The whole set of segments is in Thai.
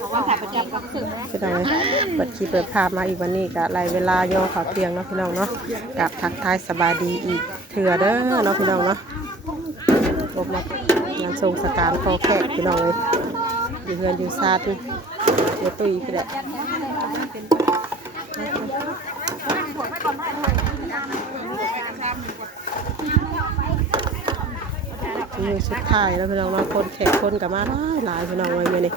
พี่น้องเปิดคลิปเปิดภาพมาอีกวันนี้ก็ไล่เวลาย่อข่าวเตียงเนาะพี่น้องเนาะกับทักทายสบายดีอีกเถื่อเด้อเนาะพี่น้องเนาะพบมางานทรงสการคอแขกพี่น้องเลยอยู่เงินอยู่ซาดเดี๋ยวตุยพี่แหละมือสุดท้ายแล้วพี่น้องเราคนแขกคนกับมาหลายพี่น้องเลยเมื่อนี้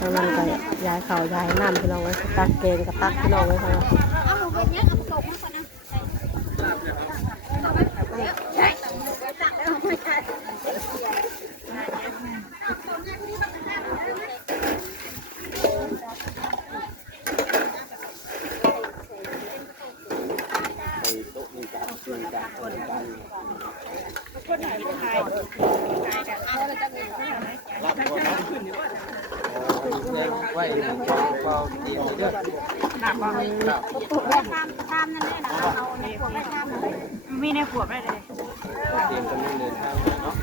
ทางนั้นก็ย้ายเข่าย้ายน้ำพี่น้องเลยตักเกงกับตักพี่น้องเลยค่ะไว้เบาดีเยอะหนักบ้างข้ามนั่นเลยนะเอาในขวดไม่ข้ามเลยมีในขวดได้เลยเดี๋ยวจะมีเดินทางเนาะ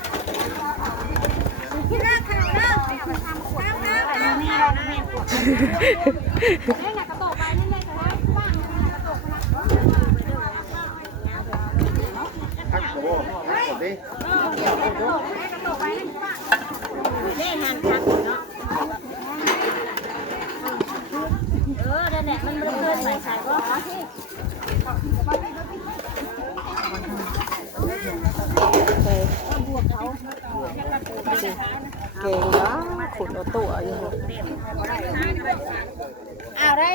ที่แรกขนาดนั้นข้ามขวดข้ามนี่เราไม่ขวดนี่ไงกระโตกไปนี่ไงกระโตกบ้างกระโตกนะทักโบ้กดดิกระโตกไปนี่บ้างได้หันทักเนาะนั่นแหละมันเลื่อนใส่ใส่ก็เก่งเนาะขุดเอาตัวอยู่อ้าวได้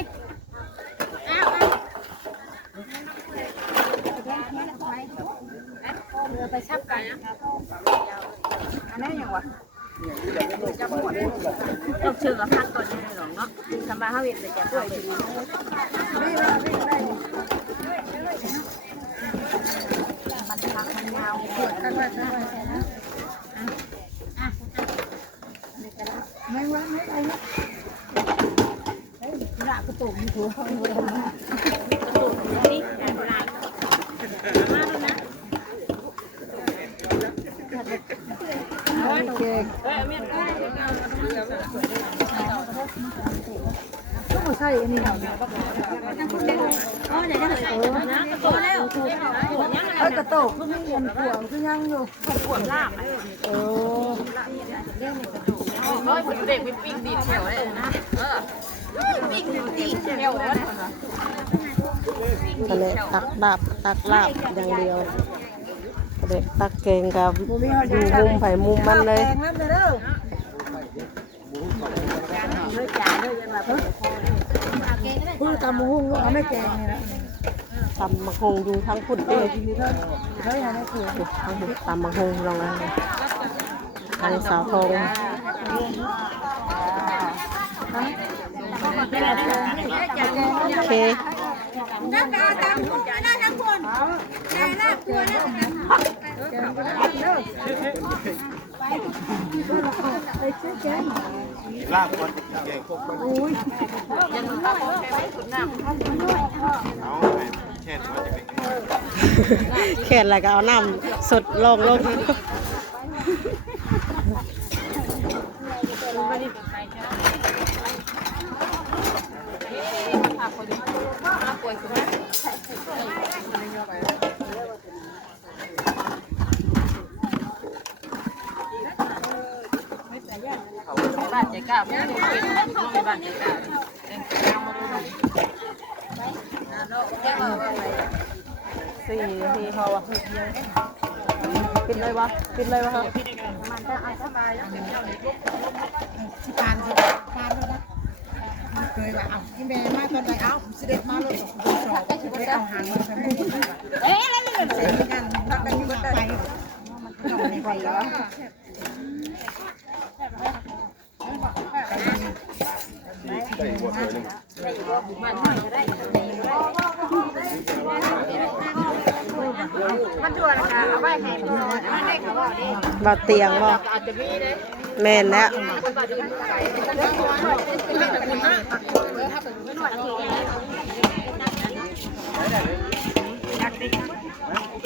อ้าวเรือไปชับกันอันนั้นยังวะต้องเชื่อกับพักก่อนนี่หรอเนาะทำมาเขาเห็นเลยจะด้วยมันพักมันยาวปวดกันว่าไม่ว่าไม่ไปนะระกระตุกมีหัวเขาเลยกระตุกนี่แอนไลน์มาดูนะเก่งต้องมาใส่อันนี้เราเนี่ยอ๋อเดี๋ยวจะเหยนะกระโตกแล้วกระโตกก็ไม่เงินขวงคือยังอยู่ขวงลาบโอ้เด็กไปปิ้งดีเที่ยวเลยนะปิ้งดีเที่ยวเลยทะเลตักลาบอย่างเดียวเด็กตักเกงกับอยู่มุมไผ่มุมมันเลยพูดตำมะฮุ่งเขาไม่แกงเลยนะตำมะฮงอยู่ทั้งพุ่นเองเฮ้ยอะไรคือทั้งพุ่นตำมะฮงลองนะทางสาวทองโอเคน้ำตาตามคุณนะทั้งคนแก่ลาบตัวนะลาบคนแก่พวกมันอุ้ยยังต้องไปไว้สุดน้ำเอาแช่ตัวจะเป็นแค่อะไรก็เอาน้ำสดลงบ้านใจกล้าไม่ได้ลงไปบ้านใจกล้า4 นาทีพอวะปิดเลยวะครับมันจะสบายแล้วที่ปานแล้วนะเคยว่าเอาที่แม่มาตอนไหนเอาเสด็จมาเลยสอบไปเอาหางมาทำให้อะไรเสียกันรักกันอยู่กันไปต้องมีไปแล้วได้หัวเธอหนึ่งมันชวนค่ะเอาไว้ให้พ่อมันได้เขาบอกดิบ่เตียงบ่แม่นแล้วเ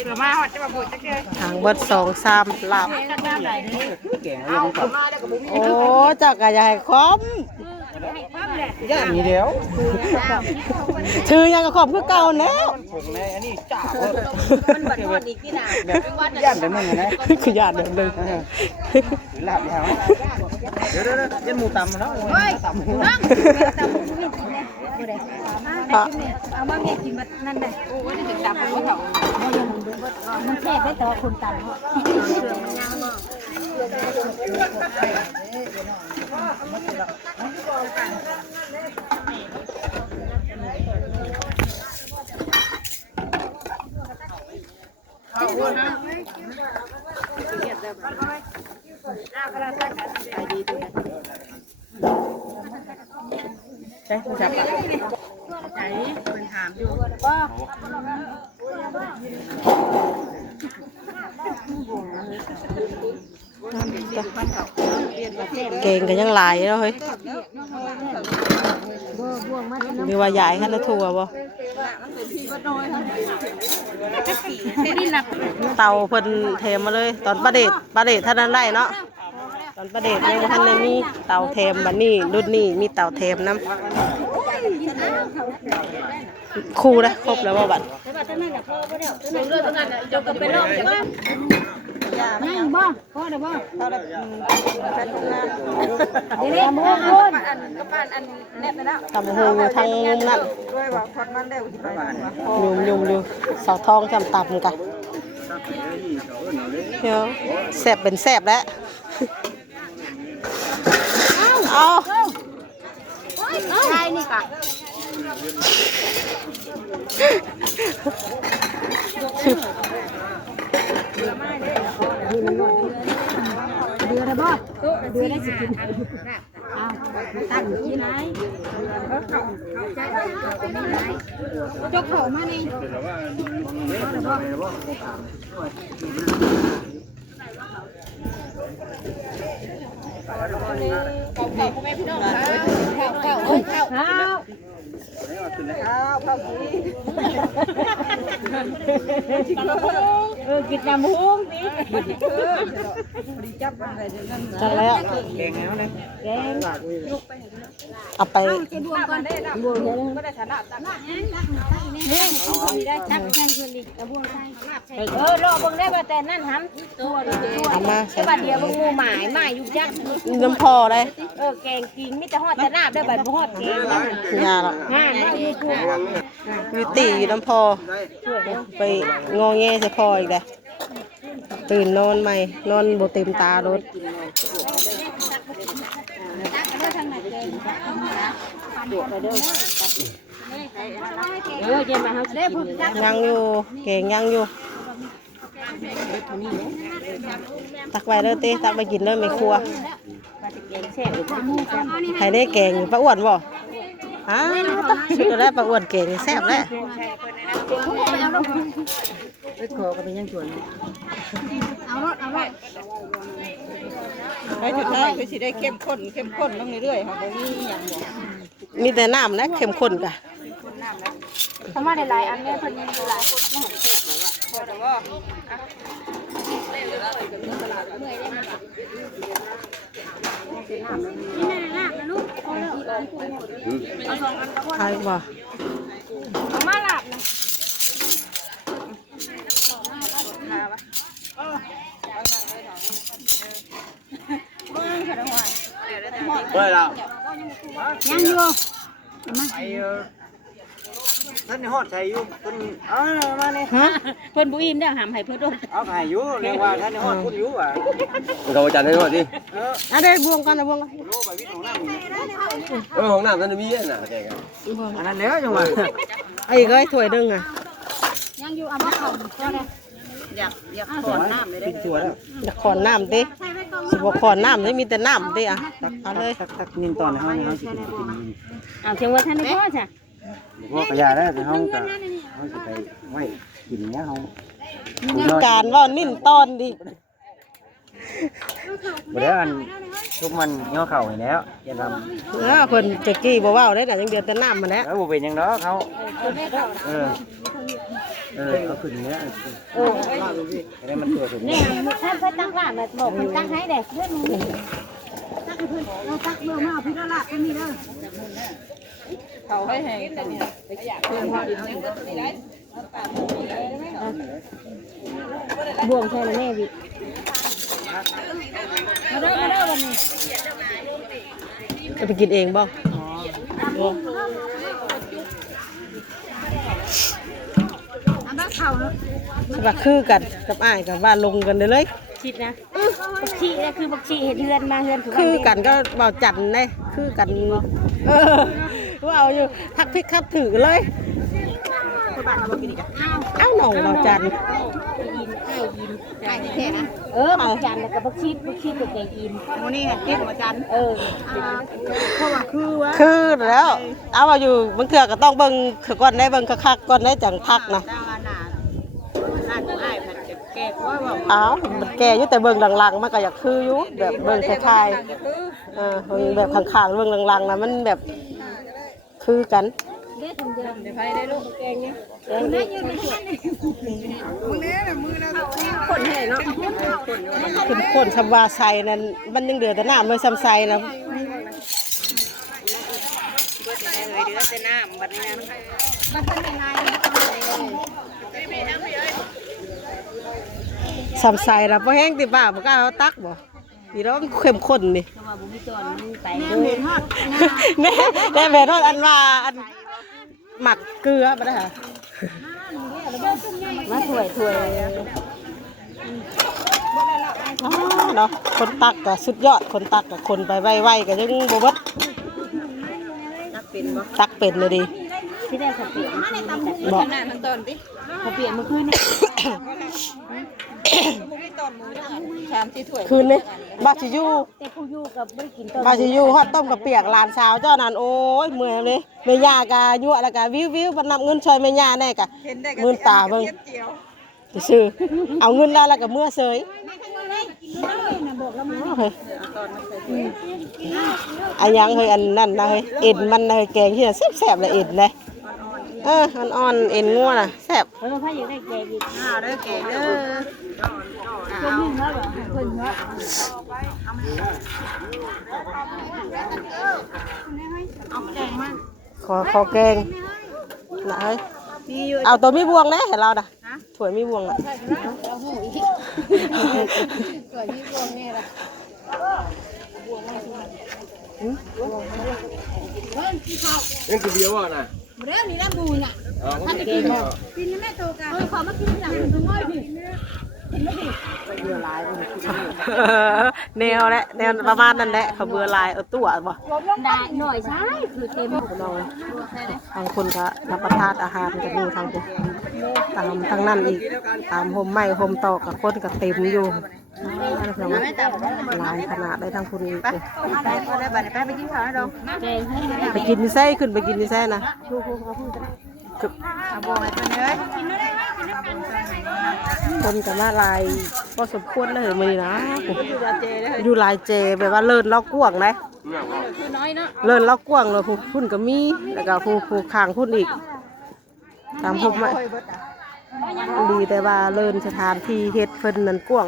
กินมาฮอดจะมาบุญจักเด้อ ทางเบิด2-3ลาบ จักน้ำไหลนี่ เก่งเอาของ โอ้จักก็อย่าให้คอม ให้ความแหละ ย่านนี้แล้ว ชื่อยังก็คอมคือเก่าแล้ว ผมในอันนี้จ้า มันบัดฮอดอีกที่น่ะ ย่านแบบนึงนะ คือญาติเดิมเลย ลาบแล้วเดี๋ยวยันหมูตำแล้วตำหมู นั่งตำมีกินแน่บ่ได้เอามาแม่กินบัดนั่นได้โอ้ยถึงตำบ่เฒ่ามันแซ่บได้แต่ว่าคนตำเนาะเครื่องมันยังบ่ ใช่ผู้จับปะ ใจเป็นถามอยู่บ่ เก่งก็ยังหลายแล้วเฮ้ย บ่วงมา หรือว่าใหญ่ขั้นละทัวบ่ นี่หนัก เตาเพิ่นเทมมาเลยตอนประเดชท่านนั้นได้เนาะตอนประเดชยังบ่ทันได้มีเตาเทมบัดนี้รุ่นนี้มีเตาเทมนํคู่นะครบแล้วว่าบัด แต่ว่าตอนนั้นน่ะพ่อบ่ได้ตอนนั้นน่ะจบกันไปรอบใช่ป่ะยังบ่พ่อได้บ่เท่าได้เดี๋ยวมื้อคนอันกับบ้านอันแน่ไปแล้ว ตำหูอยู่ทางมุมนั้น ด้วยว่าพอดมันได้สิไป ยุ่มอยู่เสาทองจำตับกะเดี๋ยวแซ่บเป็นแซ่บแล้วเอา ใช่นี่กะเดือดบ่เดือดได้สิกินเอาตั้งที่ไหนจกเข้ามานี่กินน้ำหุ้มนี่จับอะไรเดี๋ยวนั้น จังแล้ว เก่งแล้วเลย แกง เอาไป จะดวงก่อนได้ละบวงเดี๋ยวก็ได้ชนะตักนี่ได้จักแข่งคนดีกระบวงใช่รอบงได้ว่าแต่นั่นหันตัวตัว เอามา แต่บัดเดียวบงงูหมายหมายอยู่ยักษ์ น้ำพอได้ แกงกินมิแต่ฮอดแต่น้ำได้บัดบ่ฮอดแกง ยาหรอก งานได้อยู่คู่ วิตีอยู่น้ำพอไปงอแงใส่พออีกเลยตื่นนอนใหม่นอนโบเต็มตารถ เย็นมาเฮาได้พุ่นจัก ยังอยู่เก่งยังอยู่ตักไว้เด้อเต้ตักไปกินเด้อไม่ครัว แกงแซ่บอยู่ ใครได้แกงปลาอ้วนบ่ตักชุดได้ปลาอ้วนเก่งแซ่บแล้ว ขอก็เป็นยังชวนเอารถ ไปจุดท้ายคือสิได้เข้มข้นลงเรื่อยๆค่ะบ่มีหยังบ่ มีแต่น้ำนะเข้มข้นกะ เขามาหลายๆอันเนี่ยเพิ่นมีหลายคนมาหแซ่บเลยว่า พอแต่ว่า นี่น่ารักนะลูกเอาแล้วเอา2อันก็พอ ใช่บ่ เอามาหลับนะ เฮ้ยเรา ยังอยู่ ไปท่านในฮอดใส่อยู่เพิ่นเอามานี่ ฮะ เพิ่นบ่อิ่มได้หามให้เพิ่นโดน เอาให้อยู่เรียกว่าท่านในฮอดคุณอยู่อ่ะ เราจัดให้หน่อยดิ อ่ะได้บวงกันนะบวงกัน โลไปวิทย์ของน้ำ ห้องน้ำนั่นมีน่ะแกง อันนั้นแล้วจังหวะ ไอ้ก็ถ้วยดึงอ่ะ ยังอยู่เอามาเข้าก็ได้ อยากขอน้ำเลยได้ ตัวแล้ว อยากขอนน้ำดิสิบ่ขอนน้ำได้มีแต่น้ำดิอ่ะเอาเลย ตักนินตอนในห้องเขาสิกิน เอาเชียงว่าท่านได้พ่อจ้ะ พวกกระยาได้ในห้องก็เขาสิไปไว้กินเนี้ยเขา การว่านิ่นตอนดิ บ่ได้อันทุกมันย่อเข่าให้แล้วอย่าท เพิ่นจะกี้บ่เว้าได้น่ะยังเดือดแต่น้ำมาแล้ว ำแล้วบ่เป็นหยังดอกเขาเออเขาขึ้นเนี้ยได้มันตัวถึง นี่ท่านเพิ่นตั้งร้านแบบบอกเพิ่นตั้งให้เด็กเพื่อนมึงตั้งให้เพิ่นเราตั้งเบอร์มาพี่ละก็มีเด้อ เขาให้แหงแต่เนี่ยอยากเพิ่มความอีกนิดนึงได้ บวงใช่แล้วแม่วิมาเด้อวันนี้ จะไปกินเองบ่ อันนั้นเข่าเนาะ สบักคือกันกับอ้ายกับว่าลงกันเลย ชิดนะบักชีนี่คือบักชีเห็ดเฮือนมาเฮือน คือกันก็เบาจันเด้คือกันว่าเอาอยู่ทักพริกทักถือเลย เอ้าหน่องเบาจัน ไก่แค่นะบักจันแล้วก็บักชีตัวแกงอิน โมนี่เก็บหัวจัน เพราะว่าคือว่า คือแล้วเอาว่าอยู่บางเทื่อก็ต้องเบิ่งก่อนได้เบิ่งคักๆก่อนได้จังทักนะ ดาวนาน่าจะให้ผัดแก่ว่าว่า อ้าวมันแก่อยู่แต่เบิ่งหลังๆมันก็อยากคืออยู่แบบเบิ่งคล้ายๆเบิ่งแบบข้างๆเบิ่งหลังๆนะมันแบบคือกัน เด็ดทำเดิม เดี๋ยวไปได้ลูกแกงเนี่ย คุณแม่ยืนในสวน คนแห่เนาะ ขึ้นคนชำวาไซนั่นมันยังเดือดแต่น้ำเลยซ้ำไซนะ เดือดแต่น้ำบัดนี้นะ มันเป็นยังไง ซ้ำไซนะพอแห้งติบ้าบ่กล้าเอาตักบ่อีร้องเข้มข้นนี่ เพราะว่าบุมิจรมันไป แม่แม่ทอดอันว่าอันหมักเกลือบ่ได้ค่ะ มาถวย อ๋อเนาะคนตักก็สุดยอดคนตักก็คนไปไวๆก็ยังบ่เบิด นักเป็นบ่ ตักเป็นเลยดิ ที่ได้เขาเปลี่ยน บอก หน้าทั้งตอนดิ เขาเปลี่ยนเมื่อคืนนี่ ชามที่ถ้วย คืนนี้บาชิยู แต่ผู้อยู่กับไม่ได้กินตอน บาชิยูฮอดต้มกับเปียกหลานสาวเจ้านั่นโอ้ยเมื่อยเลยแม่ย่ากะยั่วแล้วก็วิวๆบ่นำเงินช่วยแม่ย่าแน่กะมื่นตาเบิ่งซื่อเอาเงินได้แล้วก็เมื่อเสยเฮ้ยอันยังเฮ้ยอันนั่นนะเฮ้ยเอ็นมันนะเฮ้ยแกงที่น่ะแซ่บๆเลยเอ็นเลยอ่อนๆเอ็นงัวน่ะแซ่บ เออพ่ออยากได้แกงอีก เด้อแกงเด้อ คนนึงแล้วเหรอคนเนาะ ขอแกงนะเฮ้ยเอาตัวมีบวงนะเห็นเราด่ะถั่วมีบวงน่ะ นี่คือเบียร์ว่านะ เรื่องนี้แล้วบูน่ะ ท่านจะกินบ่ กินแม่โตกันขอมากินหลังถึงง่อยพี่ แนวแหละแนวประมาณนั้นแหละเขาเบื่อลายเอาตัวบ่ ได้หน่อยใช่คือเต็ม น้องทางคนก็รับประทานอาหารกันอยู่ทางคนตามทางนั้นอีกตามโฮมไม้โฮมตอกกับคนก็เต็มอยู่หลายขนาดได้ทางคนอีก ไปก็ได้บัดไปกินข้าวให้ดอง แกงให้ได้ ไปกินนี่ไส้ขึ้นไปกินนี่ไส้นะ เอาบ่ให้เพิ่นเอ้ย คนกับมาลายก็สมควรเลยมือนะ อยู่ดาเจเด้อ อยู่ลายเจแบบว่าเลิศเล่ากวางนะเลิศเล่ากวางเลยผู้พุ่นก็มีแล้วก็ผู้ข้างพุ่นอีกตามผมดีแต่ว่าเลิศสถานที่เฮ็ดเพิ่นนั่นกวาง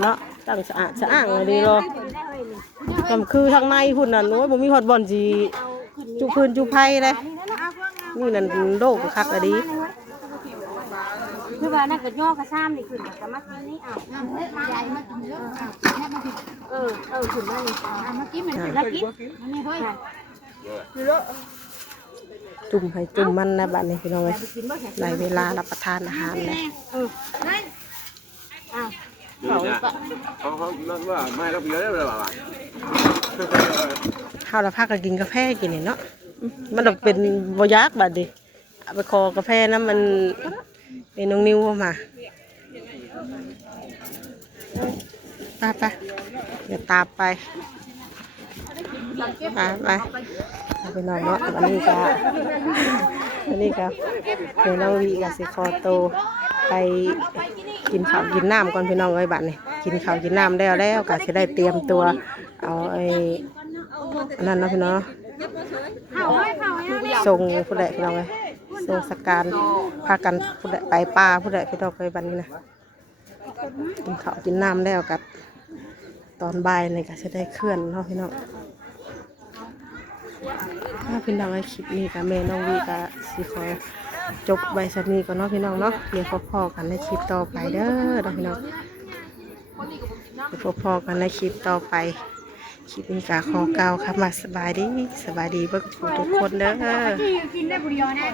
เนาะตั้งสะอาดสะอ้างเลยดีเนาะทำคือทางในพุ่นนั่นโอ้ยบ่มีฮอดบ่อนสิจุพื้นจุไผเลยนี่นั่นโลกคักอะดี คือว่านั่นก็ย่อกระซ้ำนี่ขึ้นแต่มากินนี่อ้าวใหญ่มากินเยอะขึ้นมานี่มากินมันแล้วกินนี่เฮ้ย จุ่มให้จุ่มมันนะบัดนี้พี่น้องเอ้ยหลายเวลารับประทานอาหารเลย เขาว่าไม่ก็เบียร์ได้เลยว่ะ ข้าวละพักก็กินกาแฟกินนี่เนาะมันต้องเป็นบ่ยากบัดนี้เอาไปคอกาแฟนะมันเป็นน้องนิ้วมาไปเดี๋ยวตามไปไปนอนเนาะวันนี้ก็เดี๋ยวน้องวีกับสิคอโตไปกิน กินข้าวกินน้ำก่อนพี่น้องเอ้ยบัดนี้กินข้าวกินน้ำแล้วก็จะได้เตรียมตัวเอาอันนั้นเนาะพี่น้องส่งผู้ใดพี่น้องเอ้ยส่งสการพากันผู้ใดไปป่าผู้ใดพี่น้องเอ้ยบัดนี้นะกินข้าวกินน้ำแล้วกับตอนบ่ายนี่ก็จะได้เคลื่อนเนาะพี่น้องถ้าพี่น้องไอ้คลิปนี้กับแม่น้องวีกับสิขอจบใบสักนี้ก่อนเนาะพี่น้องเนาะเดี๋ยวพอๆกันในคลิปต่อไปเด้อพี่น้องเดี๋ยวพอๆกันในคลิปต่อไปคลิปนี้กับขอเก่าค่ะมาสบายดีเบิกทุกคนเด้อ กินได้บุรีนะ